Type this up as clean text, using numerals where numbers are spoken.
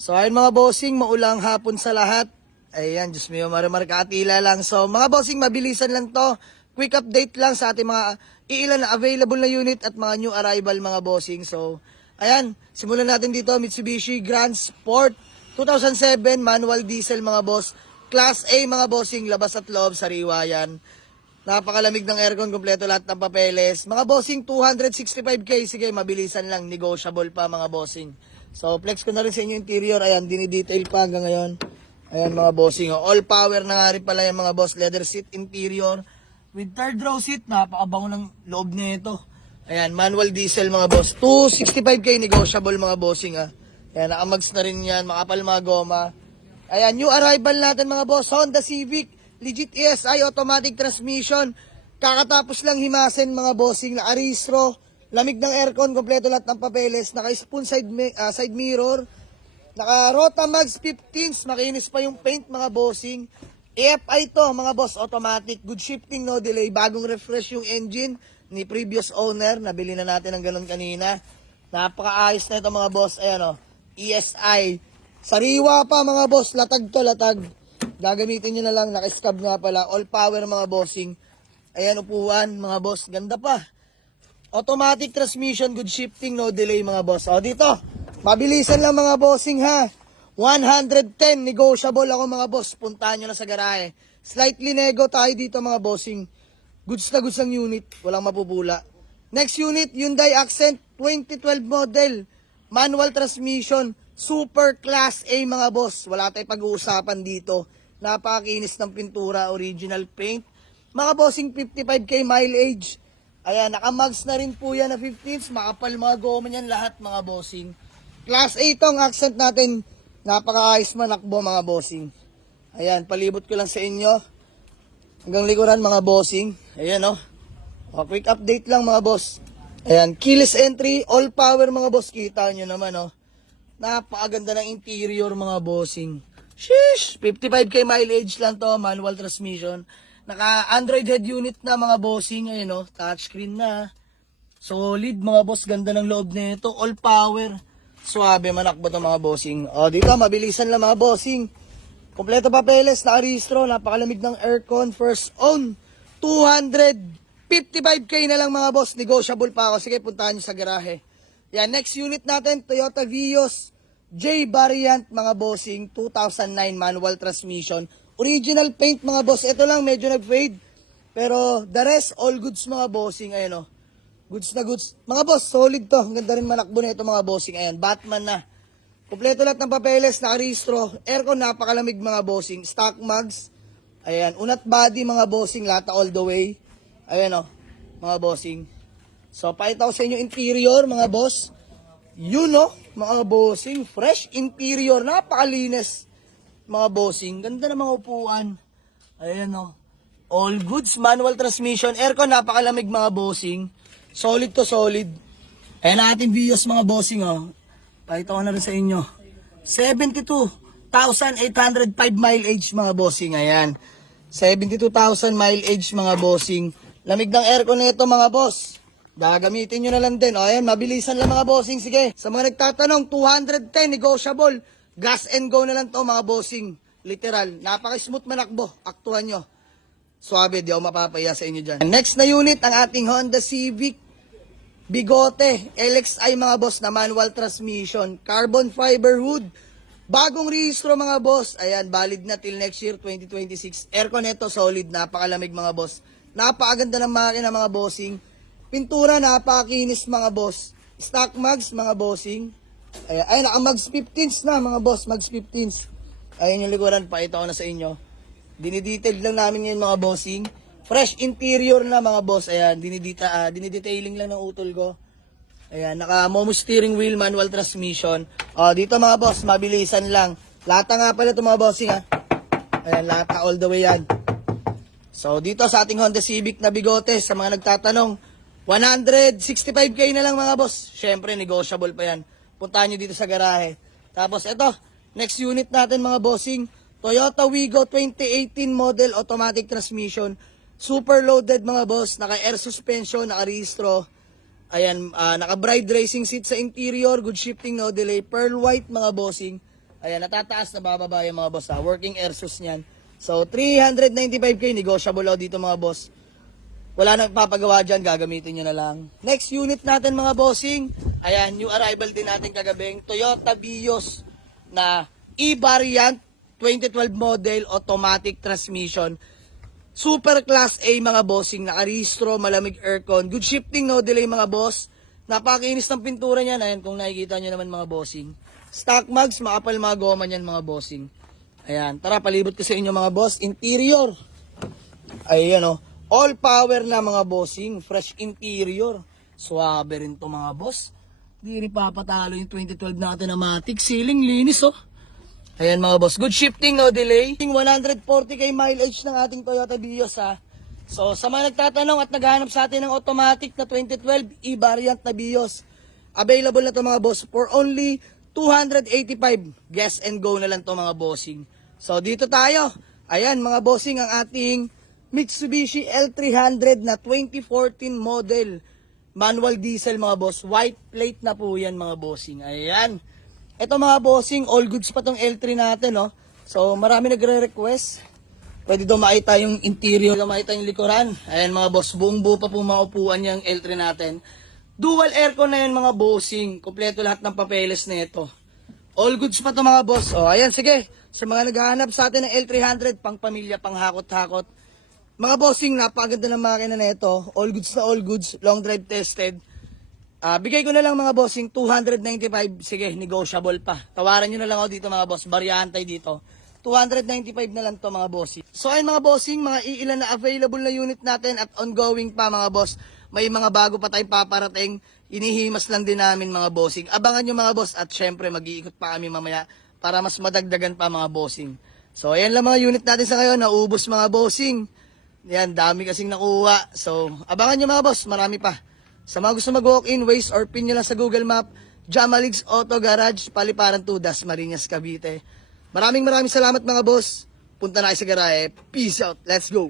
So ayun mga bossing, maulang hapon sa lahat. Ayan, Diyos mio, marimarkatila lang. So mga bossing, mabilisan lang to. Quick update lang sa ating mga iilan na available na unit at mga new arrival mga bossing. So ayan, simulan natin dito. Mitsubishi Grand Sport 2007 manual diesel mga boss. Class A mga bossing, labas at loob, sariwa yan. Napakalamig ng aircon, kompleto lahat ng papeles. Mga bossing, 265k. Sige, mabilisan lang. Negotiable pa mga bossing. So, flex ko na rin sa inyo interior. Ayan, dinidetail pa hanggang ngayon. Ayan mga bossing. Oh. All power na nga rin pala yung mga boss. Leather seat interior. With third row seat, napakabango ng loob niya ito. Ayan, manual diesel mga boss. 265k negotiable mga bossing. Ayan, nakamags na rin yan. Makapal mga goma. Ayan, new arrival natin mga boss. Honda Civic. Legit ESI automatic transmission. Kakatapos lang himasin mga bossing, naka-restro. Lamig ng aircon, kompleto lahat ng papeles. Naka-spoon side mirror. Naka-Rota Max 15s. Makinis pa yung paint mga bossing. EFI to mga boss, automatic. Good shifting, no delay. Bagong refresh yung engine ni previous owner. Nabili na natin ng ganun kanina. Napakaayos na ito mga boss. Ayan o, ESI. Sariwa pa mga boss, latag to, latag. Gagamitin nyo na lang, naka-scab nga pala. All power mga bossing. Ayan, upuan mga boss. Ganda pa. Automatic transmission, good shifting, no delay mga boss. O dito, mabilisan lang mga bossing ha. 110, negotiable ako mga boss. Puntahan nyo na sa garahe. Slightly nego tayo dito mga bossing. Goods na goods ang unit. Walang mapupula. Next unit, Hyundai Accent 2012 model. Manual transmission. Super Class A mga boss. Wala tayong pag-uusapan dito. Napakakinis ng pintura, original paint. Mga bossing 55k mileage. Ayan, nakamags na rin po yan na 15s. Makapal mga goma yan lahat mga bossing. Class A tong Accent natin. Napakaayos manakbo mga bossing. Ayan, palibot ko lang sa inyo. Hanggang likuran mga bossing. Ayan o. Quick update lang mga boss. Ayan, keyless entry, all power mga boss. Kita nyo naman o. Napakaganda ng interior mga bossing. Sheesh! 55k mileage lang to, manual transmission. Naka-Android head unit na mga bossing. Ayun o, touchscreen na. Solid mga boss, ganda ng loob nito. All power. Suabe manakbo to mga bossing. O dito, mabilisan lang mga bossing. Kompleto papeles, naka-restro, napakalamig ng aircon. First own, 255k na lang mga boss. Negotiable pa ako. Sige, puntahan nyo sa garahe. Yan, next unit natin, Toyota Vios J variant mga bossing, 2009 manual transmission. Original paint mga boss. Ito lang medyo nag-fade. Pero the rest all goods mga bossing. Ayan o. Goods na goods. Mga boss, solid to. Ang ganda rin manakbo na ito mga bossing. Ayan, Batman na. Kompleto lahat ng papeles, naka-restro. Aircon, napakalamig mga bossing. Stock mags. Ayan, unat body mga bossing. Lata all the way. Ayan o, mga bossing. So, pakita ko sa inyo interior mga boss. Yun o, mga bossing. Fresh interior. Napakalinis. Mga bossing. Ganda ng mga upuan. Ayan o. All goods. Manual transmission. Aircon. Napakalamig mga bossing. Solid to solid. Ayan natin Vios mga bossing o. Pakita ko na rin sa inyo. 72,805 mileage mga bossing. Ayan. 72,000 mileage mga bossing. Lamig ng aircon nito mga boss. Gagamitin nyo na lang din. O ayan, mabilisan lang mga bossing. Sige, sa mga nagtatanong, 210, negotiable. Gas and go na lang to mga bossing. Literal, napaka-smooth manakbo. Aktuhan nyo. Suabe, di ako mapapaya sa inyo dyan. Next na unit, ang ating Honda Civic Bigote LXI mga boss na manual transmission. Carbon fiber hood. Bagong rehistro mga boss. Ayan, valid na till next year, 2026. Aircon neto, solid. Napakalamig mga boss. Napakaganda ng makina mga bossing. Pintura, napakakinis mga boss. Stock mags mga bossing. Ay, naka-mags 15s na mga boss. Mags 15s. Ayun yung likuran, pakita ko na sa inyo. Dinidetail lang namin ngayon mga bossing. Fresh interior na mga boss. Ayan, dinidetailing lang ng utol ko. Ayan, naka-momo steering wheel, manual transmission. Dito mga boss, mabilisan lang. Lata nga pala ito mga bossing ha. Ayan, lata all the way yan. So, dito sa ating Honda Civic na Bigote, sa mga nagtatanong, 165k na lang mga boss. Siyempre, negotiable pa yan. Puntahan nyo dito sa garahe. Tapos, ito, next unit natin mga bossing. Toyota Wigo 2018 model automatic transmission. Super loaded mga boss. Naka-air suspension, naka-rehistro. Ayan, naka-bride racing seat sa interior. Good shifting, no delay. Pearl white mga bossing. Ayan, natataas na bababa yung mga boss ha. Working Airsus niyan. So, 395k, negotiable daw dito mga boss. Wala nang papagawa dyan, gagamitin nyo na lang. Next unit natin mga bossing. Ayan, new arrival din natin kagabing. Toyota Vios na E-Variant 2012 model, automatic transmission. Super class A mga bossing, nakarehistro, malamig aircon. Good shifting, no delay mga boss. Napakinis ng pintura niyan. Ayan, kung nakikita nyo naman mga bossing. Stock mags, makapal mga goma niyan mga bossing. Ayan, tara palibot ko sa inyo mga boss. Interior. Ayan o. All power na mga bossing. Fresh interior. Suwabe rin to mga boss. Di rin papatalo yung 2012 natin na matic. Ceiling linis oh. Ayan mga boss. Good shifting, no delay. 140k mileage ng ating Toyota Vios ha. So sa mga nagtatanong at naghahanap sa atin ng automatic na 2012 E-Variant na Vios. Available na to mga boss for only 285. Guess and go na lang to mga bossing. So dito tayo. Ayan mga bossing ang ating Mitsubishi L300 na 2014 model. Manual diesel mga boss. White plate na po yan mga bossing. Ayan. Ito mga bossing, all goods pa tong L3 natin. No? So marami nagre-request. Pwede daw makita yung interior, daw makita yung likuran. Ayan mga boss, buong buo pa po mga upuan yung L3 natin. Dual aircon na yan mga bossing. Kompleto lahat ng papeles na ito. All goods pa to mga boss. O ayan, sige. Sa mga naghahanap sa atin ng L300, pang pamilya, pang hakot-hakot. Mga bossing, napakaganda ng makina na ito. All goods na all goods. Long drive tested. Bigay ko na lang mga bossing, 295. Sige, negotiable pa. Tawaran nyo na lang ako dito mga boss. Variantay dito. 295 na lang to mga bossing. So ayun mga bossing, mga iilan na available na unit natin at ongoing pa mga boss. May mga bago pa tayong paparating. Inihimas lang din namin mga bossing. Abangan nyo mga boss at syempre mag-iikot pa kami mamaya para mas madagdagan pa mga bossing. So ayan lang mga unit natin sa ngayon. Naubos mga bossing. Yan, dami kasing nakuha. So, abangan nyo mga boss, marami pa. Sa mga gusto mag-walk-in, Waze or pin nyo lang sa Google Map, Jamaligs Auto Garage, Paliparan 2, Dasmariñas, Cavite. Maraming salamat mga boss. Punta na kayo sa garahe. Peace out. Let's go.